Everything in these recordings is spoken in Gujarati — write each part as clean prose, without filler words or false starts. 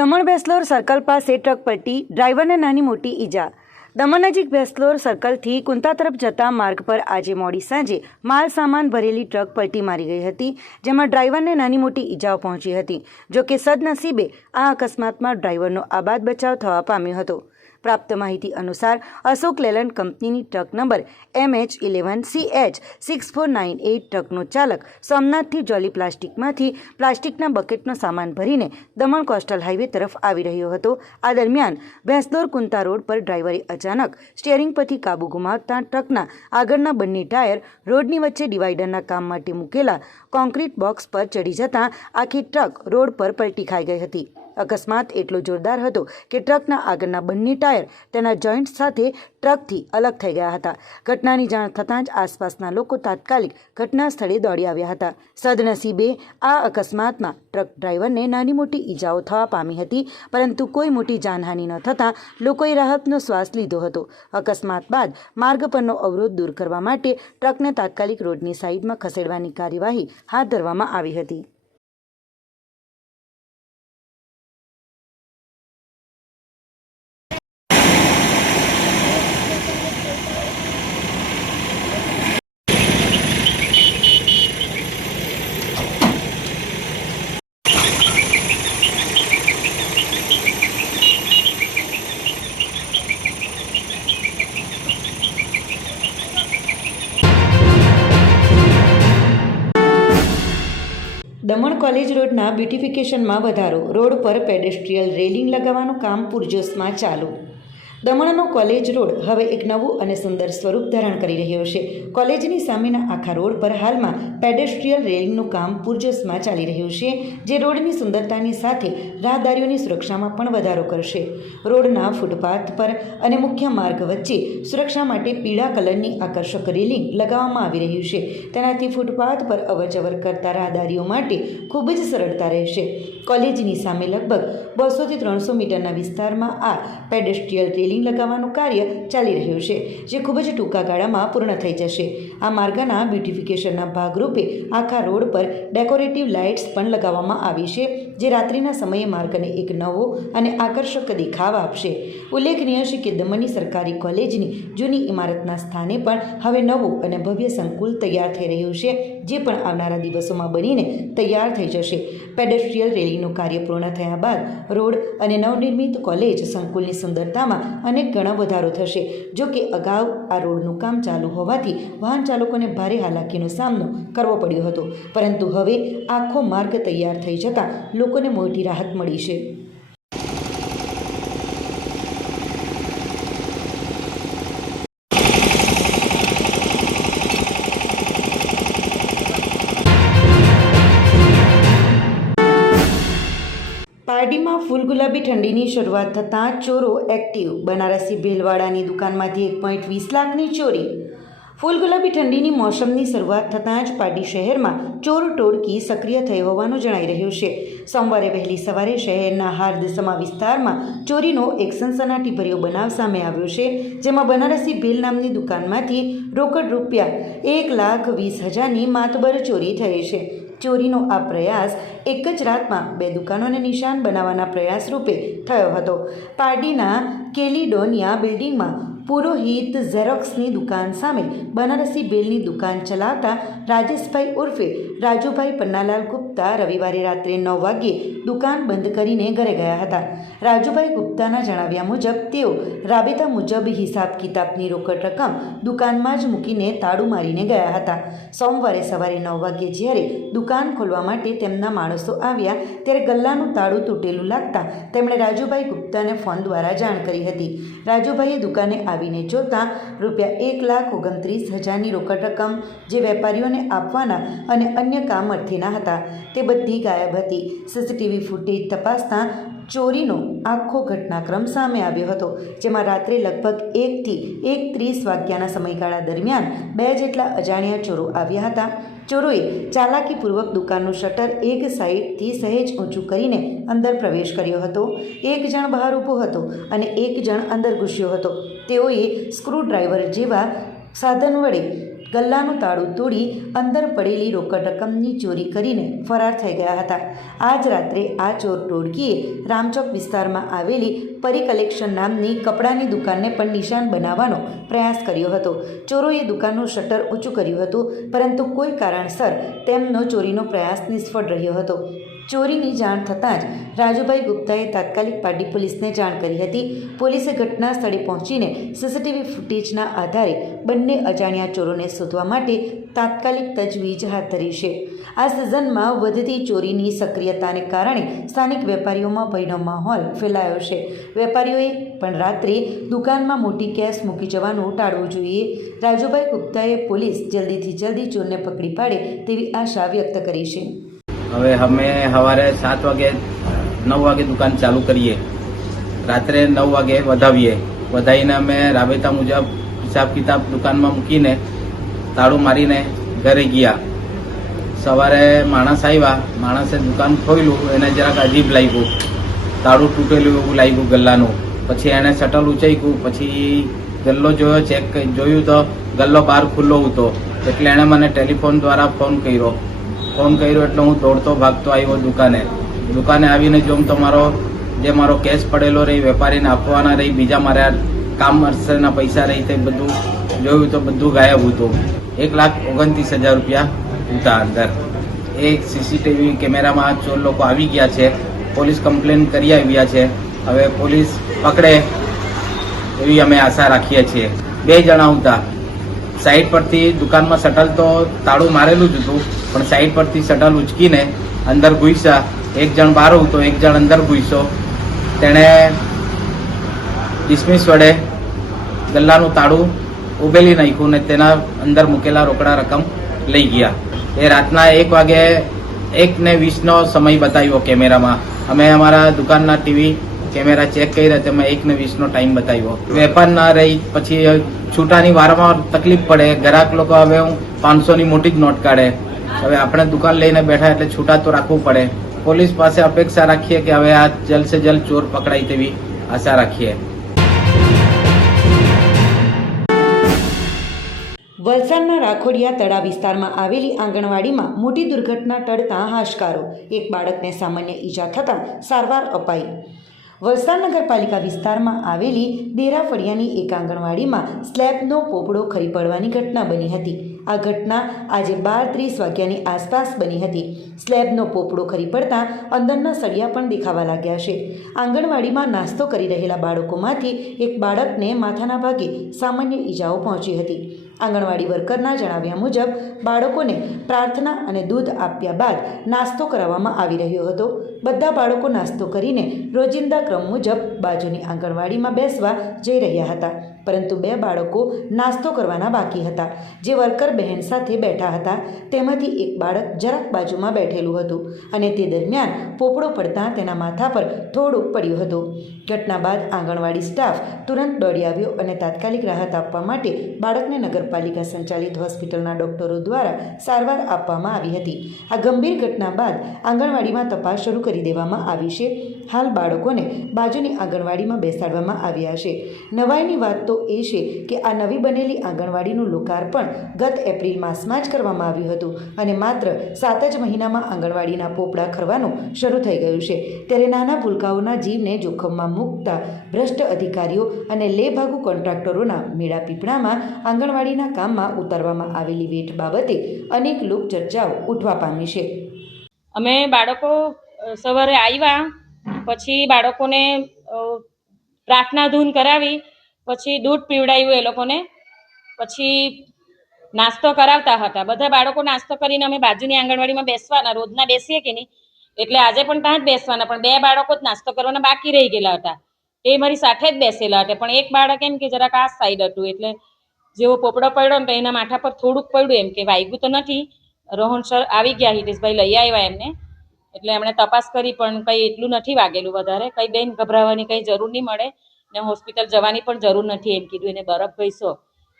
દમણ બેસલોર સર્કલ પાસે ટ્રક પલટી, ડ્રાઈવરને નાની મોટી ઈજા। દમણ નજીક બેસલોર સર્કલથી કુંતા તરફ જતા માર્ગ પર આજે મોડી સાંજે માલ સામાન ભરેલી ટ્રક પલટી મારી ગઈ હતી, જેમાં ડ્રાઈવરને નાની મોટી ઈજાઓ પહોંચી હતી। જોકે સદનસીબે આ અકસ્માતમાં ડ્રાઈવરનો આબાદ બચાવ થવા પામ્યો હતો। પ્રાપ્ત માહિતી અનુસાર અશોક લેલન્ડ કંપનીની ટ્રક નંબર MH11CH6498 ટ્રકનો ચાલક સોમનાથથી જોલી પ્લાસ્ટિકમાંથી પ્લાસ્ટિકના બકેટનો સામાન ભરીને દમણ કોસ્ટલ હાઈવે તરફ આવી રહ્યો હતો। આ દરમિયાન ભેંસલોર કુંતા રોડ પર ડ્રાઈવરે અચાનક સ્ટીયરિંગ પરથી કાબુ ગુમાવતા ટ્રકના આગળના બંને ટાયર રોડની વચ્ચે ડિવાઈડરના કામ માટે મૂકેલા કોન્ક્રીટ બોક્સ પર ચડી જતાં આખી ટ્રક રોડ પર પલટી ખાઈ ગઈ હતી। અકસ્માત એટલો જોરદાર હતો કે ટ્રકના આગળના બંને ટાયર તેના જોઈન્ટ સાથે ટ્રકથી અલગ થઈ ગયા હતા। ઘટનાની જાણ થતાં જ આસપાસના લોકો તાત્કાલિક ઘટના સ્થળે દોડી આવ્યા હતા। સદનસીબે આ અકસ્માતમાં ટ્રક ડ્રાઈવરને નાની મોટી ઈજાઓ થવા પામી હતી, પરંતુ કોઈ મોટી જાનહાનિ ન થતાં લોકોએ રાહતનો શ્વાસ લીધો હતો। અકસ્માત બાદ માર્ગ પરનો અવરોધ દૂર કરવા માટે ટ્રકને તાત્કાલિક રોડની સાઈડમાં ખસેડવાની કાર્યવાહી હાથ ધરવામાં આવી હતી। દમણ કોલેજ રોડના બ્યુટિફિકેશનમાં વધારો, રોડ પર પેડેસ્ટ્રીયલ રેલિંગ લગાવવાનું કામ પૂરજોશમાં ચાલુ। દમણનો કોલેજ રોડ હવે એક નવું અને સુંદર સ્વરૂપ ધારણ કરી રહ્યો છે। કોલેજની સામેના આખા રોડ પર હાલમાં પેડેસ્ટ્રીયલ રેલિંગનું કામ પૂરજોશમાં ચાલી રહ્યું છે, જે રોડની સુંદરતાની સાથે રાહદારીઓની સુરક્ષામાં પણ વધારો કરશે। રોડના ફૂટપાથ પર અને મુખ્ય માર્ગ વચ્ચે સુરક્ષા માટે પીળા કલરની આકર્ષક રેલિંગ લગાવવામાં આવી રહ્યું છે। તેનાથી ફૂટપાથ પર અવરજવર કરતા રાહદારીઓ માટે ખૂબ જ સરળતા રહેશે। કોલેજની સામે લગભગ 200 થી 300 મીટરના વિસ્તારમાં આ પેડેસ્ટ્રીયલ રેલિંગ લગાવવાનું કાર્ય ચાલી રહ્યું છે, જે ખૂબ જ ટૂંકા ગાળામાં પૂર્ણ થઈ જશે। આ માર્ગના બ્યુટિફિકેશનના ભાગરૂપે આખા રોડ પર ડેકોરેટિવ લાઇટ્સ પણ લગાવવામાં આવી છે, જે રાત્રિના સમયે માર્ગને એક નવો અને આકર્ષક દેખાવ આપશે। ઉલ્લેખનીય છે કે દમણની સરકારી કોલેજની જૂની ઇમારતના સ્થાને પણ હવે નવું અને ભવ્ય સંકુલ તૈયાર થઈ રહ્યું છે, જે પણ આવનારા દિવસોમાં બનીને તૈયાર થઈ જશે। પેડેસ્ટ્રીયલ રેલિંગનું કાર્ય પૂર્ણ થયા બાદ રોડ અને નવનિર્મિત કોલેજ સંકુલની સુંદરતામાં અનેક ગણો વધારો થશે। જો કે અગાઉ આ રોડનું કામ ચાલુ હોવાથી વાહન ચાલકોને ભારે હાલાકીનો સામનો કરવો પડ્યો હતો, પરંતુ હવે આખો માર્ગ તૈયાર થઈ જતાં લોકોને મોટી રાહત મળી છે। પારડીમાં ફૂલ ગુલાબી ઠંડીની શરૂઆત થતાં ચોરો એક્ટિવ, બનારસી ભેલવાડાની દુકાનમાંથી 1.20 લાખની ચોરી। ફૂલ ગુલાબી ઠંડીની મોસમની શરૂઆત થતાં જ પારડી શહેરમાં ચોર ટોળકી સક્રિય થઈ હોવાનું જણાઈ રહ્યું છે। સોમવારે વહેલી સવારે શહેરના હાર્દસમા વિસ્તારમાં ચોરીનો એક સનસનાટીભર્યો બનાવ સામે આવ્યો છે, જેમાં બનારસી ભેલ નામની દુકાનમાંથી રોકડ રૂપિયા 1,20,000ની માતબર ચોરી થઈ છે। ચોરીનો આ પ્રયાસ એક જ રાતમાં 2 દુકાનોને નિશાન બનાવવાના પ્રયાસ રૂપે થયો હતો। પારડીના કેલિડોનિયા બિલ્ડિંગમાં પુરોહિત ઝેરોક્સની દુકાન સામે બનારસી ભેલની દુકાન ચલાવતા રાજેશભાઈ ઉર્ફે રાજુભાઈ પન્નાલાલ ગુપ્તા રવિવારે રાત્રે 9 વાગ્યે દુકાન બંધ કરીને ઘરે ગયા હતા। રાજુભાઈ ગુપ્તાના જણાવ્યા મુજબ તેઓ રાબેતા મુજબ હિસાબ કિતાબની રોકડ રકમ દુકાનમાં જ મૂકીને તાળું મારીને ગયા હતા। સોમવારે સવારે 9 વાગ્યે જ્યારે દુકાન ખોલવા માટે તેમના માણસો આવ્યા, ત્યારે ગલ્લાનું તાળું તૂટેલું લાગતા તેમણે રાજુભાઈ ગુપ્તાને ફોન દ્વારા જાણ કરી હતી। રાજુભાઈએ દુકાને આવીને જોતા રૂપિયા 1,29,000ની રોકડ રકમ, જે વેપારીઓને આપવાના અને અન્ય કામ અર્થેના હતા, તે બધી ગાયબ હતી। સીસીટીવી ફૂટેજ તપાસતા ચોરીનો આખો ઘટનાક્રમ સામે આવ્યો હતો, જેમાં રાત્રે લગભગ 1 થી 1:30 વાગ્યાના સમયગાળા દરમિયાન 2 જેટલા અજાણ્યા ચોરો આવ્યા હતા। ચોરોએ ચાલાકીપૂર્વક દુકાનનું શટર એક સાઈડથી સહેજ ઊંચું કરીને અંદર પ્રવેશ કર્યો હતો। એક જણ બહાર ઊભો હતો અને એક જણ અંદર ઘૂસ્યો હતો। તેઓએ સ્ક્રૂ ડ્રાઈવર જેવા સાધન વડે ગલ્લાનું તાળું તોડી અંદર પડેલી રોકડ રકમની ચોરી કરીને ફરાર થઈ ગયા હતા. આજ રાત્રે આ ચોર ટોળકીએ રામચોક વિસ્તારમાં આવેલી પરી કલેક્શન નામની કપડાની દુકાનને પણ નિશાન બનાવવાનો પ્રયાસ કર્યો હતો. ચોરોએ દુકાનનું શટર ઊંચું કર્યું હતું, પરંતુ કોઈ કારણસર તેમનો ચોરીનો પ્રયાસ નિષ્ફળ રહ્યો હતો. ચોરીની જાણ થતાં જ રાજુભાઈ ગુપ્તાએ તાત્કાલિક પાડી પોલીસને જાણ કરી હતી. પોલીસે ઘટના સ્થળે પહોંચીને સીસીટીવી ફૂટેજના આધારે બંને અજાણ્યા ચોરોને શોધવા માટે તાત્કાલિક તજવીજ હાથ ધરી છે. આ સિઝનમાં વધતી ચોરીની સક્રિયતાને કારણે સ્થાનિક વેપારીઓમાં ભયનો માહોલ ફેલાયો છે. વેપારીઓએ પણ રાત્રે દુકાનમાં મોટી કેશ મૂકી જવાનું ટાળવું જોઈએ. રાજુભાઈ ગુપ્તાએ પોલીસ જલ્દીથી જલ્દી ચોરને પકડી પાડે તેવી આશા વ્યક્ત કરી છે. હવે અમે સવારે 7 વાગે 9 વાગે દુકાન ચાલુ કરીએ, રાત્રે 9 વાગે વધાવીને અમે રાબેતા મુજબ હિસાબ કિતાબ દુકાનમાં મૂકીને તાળું મારીને ઘરે ગયા. સવારે માણસ આવ્યા, માણસે દુકાન ખોલ્યું, એને જરાક અજીબ લાગ્યું, તાળું તૂટેલું એવું લાગ્યું ગલ્લાનું. પછી એણે શટલ ઊંચાઈયું, પછી ગલ્લો જોયું તો ગલ્લો બહાર ખુલ્લો હતો. એટલે એણે મને ટેલિફોન દ્વારા ફોન કર્યો એટલે હું દોડતો ભાગતો આવ્યો દુકાને આવીને જોમ તો મારો કેશ પડેલો રહી, વેપારીને આપવાના રહી, બીજા મારા કામ અરસરના પૈસા રહી, તે બધું જોયું તો બધું ગાયબ હતું. 1,29,000 રૂપિયા હતા અંદર. એ સીસીટીવી કેમેરામાં ચોર લોકો આવી ગયા છે. પોલીસ કમ્પ્લેન કરી આવ્યા છે. હવે પોલીસ પકડે એવી અમે આશા રાખીએ છીએ. 2 જણા હતા. સાઈડ પરથી દુકાનમાં શટલ તો તાળું મારેલું જ હતું, પણ સાઈડ પરથી શટલ ઉચકીને અંદર ઘૂસ્યા. 1 જણ બહાર હતો, 1 જણ અંદર ઘૂસ્યો. તેણે ડિસમિસ વડે ગલ્લાનું તાળું ઉભેલી નાખ્યું ને તેના અંદર મૂકેલા રોકડા રકમ લઈ ગયા. એ રાતના 1 વાગે 1:20 સમય બતાવ્યો કેમેરામાં. અમે અમારા દુકાનના ટીવી કેમેરા ચેક કર્યા, તેમાં 1:20 ટાઈમ બતાવ્યો. વેપાર ના રહી, પછી છૂટાની વારંવાર તકલીફ પડે. ગ્રાહક લોકો હવે 500ની મોટી જ નોટ કાઢે. હવે આપણે દુકાન લઈને બેઠા એટલે છૂટા તો રાખવું પડે. પોલીસ પાસે અપેક્ષા રાખીએ કે હવે આ જલ્દ સે જલ્દ ચોર પકડાય તેવી આશા રાખીએ. વલસાડના રાખોડિયા તળા વિસ્તારમાં આવેલી આંગણવાડીમાં મોટી દુર્ઘટના ટળતા હાશકારો. એક બાળકને સામાન્ય ઈજા થતાં સારવાર અપાઈ. વલસાડ નગરપાલિકા વિસ્તારમાં આવેલી દેરા ફળિયાની એક આંગણવાડીમાં સ્લેબનો પોપડો ખરી પડવાની ઘટના બની હતી. આ ઘટના આજે 12:30 વાગ્યાની આસપાસ બની હતી. સ્લેબનો પોપડો ખરી પડતા અંદરના સળિયા પણ દેખાવા લાગ્યા છે. આંગણવાડીમાં નાસ્તો કરી રહેલા બાળકોમાંથી એક બાળકને માથાના ભાગે સામાન્ય ઈજાઓ પહોંચી હતી. આંગણવાડી વર્કરના જણાવ્યા મુજબ બાળકોને પ્રાર્થના અને દૂધ આપ્યા બાદ નાસ્તો કરાવવામાં આવી રહ્યો હતો. બધા બાળકો નાસ્તો કરીને રોજિંદા ક્રમ મુજબ બાજુની આંગણવાડીમાં બેસવા જઈ રહ્યા હતા, પરંતુ 2 બાળકો નાસ્તો કરવાના બાકી હતા, જે વર્કર બહેન સાથે બેઠા હતા. તેમાંથી એક બાળક જરાક બાજુમાં બેઠેલું હતું અને તે દરમિયાન પોપડો પડતા તેના માથા પર થોડું પડ્યું હતું. ઘટના બાદ આંગણવાડી સ્ટાફ તુરંત દોડી આવ્યો અને તાત્કાલિક રાહત આપવા માટે બાળકને નગરપાલિકા સંચાલિત હોસ્પિટલના ડોક્ટરો દ્વારા સારવાર આપવામાં આવી હતી. આ ગંભીર ઘટના બાદ આંગણવાડીમાં તપાસ શરૂ કરી દેવામાં આવી છે. હાલ બાળકોને બાજુની આંગણવાડીમાં બેસાડવામાં આવ્યા છે. નવાઈની વાત તો એ છે કે આ નવી બનેલી આંગણવાડીનું લોકાર્પણ ગત એપ્રિલ માસમાં જ કરવામાં આવ્યું હતું અને માત્ર 7 જ મહિનામાં આંગણવાડીના પોપડા ખરવાનું શરૂ થઈ ગયું છે. ત્યારે નાના ભૂલકાઓના જીવને જોખમમાં મૂકતા ભ્રષ્ટ અધિકારીઓ અને લેભાગુ કોન્ટ્રાક્ટરોના મેળા પીપળામાં આંગણવાડીના કામમાં ઉતારવામાં આવેલી વેઠ બાબતે અનેક લોક ચર્ચાઓ ઉઠવા પામી છે. અમે બાળકો સવારે આવ્યા પછી બાળકોને પ્રાર્થના ધૂન કરાવી, પછી દૂધ પીવડાવ્યું એ લોકોને, પછી નાસ્તો કરાવતા હતા. બધા બાળકો નાસ્તો કરીને અમે બાજુની આંગણવાડીમાં બેસવાના, રોજના બેસીએ કે નહીં, એટલે આજે પણ ત્યાં જ બેસવાના. પણ 2 બાળકો જ નાસ્તો કરવાના બાકી રહી ગયેલા હતા. એ મારી સાથે જ બેસેલા હતા, પણ એક બાળક એમ કે જરાક આ સાઈડ હતું, એટલે જેવો પોપડો પડ્યો ને તો એના માથા પર થોડુંક પડ્યું. એમ કે વાગ્યું તો નથી. રોહન સર આવી ગયા, હિતેશભાઈ લઈ આવ્યા એમને, એટલે એમણે તપાસ કરી, પણ કંઈ એટલું નથી વાગેલું વધારે. કંઈ બેન ગભરાવાની કંઈ જરૂર નહીં મળે ને હોસ્પિટલ જવાની પણ જરૂર નથી એમ કીધું. એને બરફ ઘસ્યો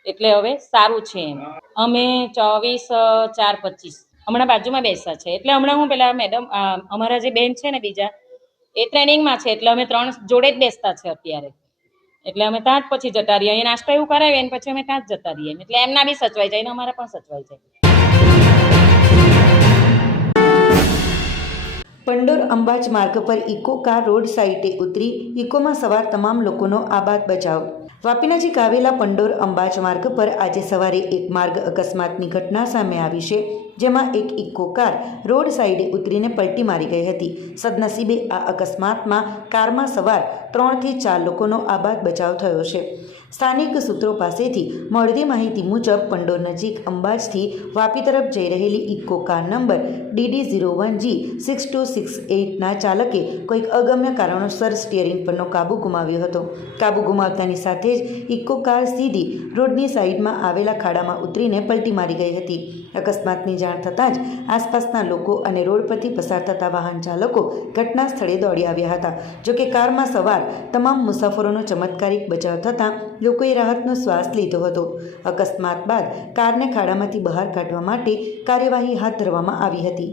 એટલે હવે સારું છે એમ. અમે 24/4/25 હમણાં બાજુમાં બેસા છે. એટલે હમણાં હું પેલા મેડમ અમારા જે બેન છે ને બીજા, એ ટ્રેનિંગમાં છે, એટલે અમે 3 જોડે જ બેસતા છે અત્યારે. એટલે અમે ત્યાં જ પછી જતા રહીએ. અહીંયા નાસ્તો એવું કરાવીએ અને પછી અમે ત્યાં જ જતા રહીએ. એટલે એમના બી સચવાઈ જાય ને અમારા પણ સચવાઈ જાય. પંડોર અંબાજ માર્ગ પર ઇકો કાર રોડ સાઇડે ઉતરી ઇકોમાં સવાર તમામ લોકોનો આબાદ બચાવ. વાપી નજીક આવેલા પંડોર અંબાજ માર્ગ પર આજે સવારે એક માર્ગ અકસ્માતની ઘટના સામે આવી છે, જેમાં એક ઇકો કાર રોડ સાઇડે ઉતરીને પલટી મારી ગઈ હતી. સદનસીબે આ અકસ્માતમાં કારમાં સવાર 3 થી 4 લોકોનો આબાદ બચાવ થયો છે. સ્થાનિક સૂત્રો પાસેથી મળતી માહિતી મુજબ પંડોર નજીક અંબાજથી વાપી તરફ જઈ રહેલી ઇકો કાર નંબર DD01G6268ના ચાલકે કોઈક અગમ્ય કારણોસર સ્ટિયરિંગ પરનો કાબુ ગુમાવ્યો હતો. કાબુ ગુમાવતાની સાથે જ ઇકો કાર સીધી રોડની સાઈડમાં આવેલા ખાડામાં ઉતરીને પલટી મારી ગઈ હતી. અકસ્માતની જાણ થતાં જ આસપાસના લોકો અને રોડ પરથી પસાર થતા વાહન ચાલકો ઘટના સ્થળે દોડી આવ્યા હતા. જોકે કારમાં સવાર તમામ મુસાફરોનો ચમત્કારિક બચાવ થતાં લોકોએ રાહતનો શ્વાસ લીધો હતો. અકસ્માત બાદ કારને ખાડામાંથી બહાર કાઢવા માટે કાર્યવાહી હાથ ધરવામાં આવી હતી.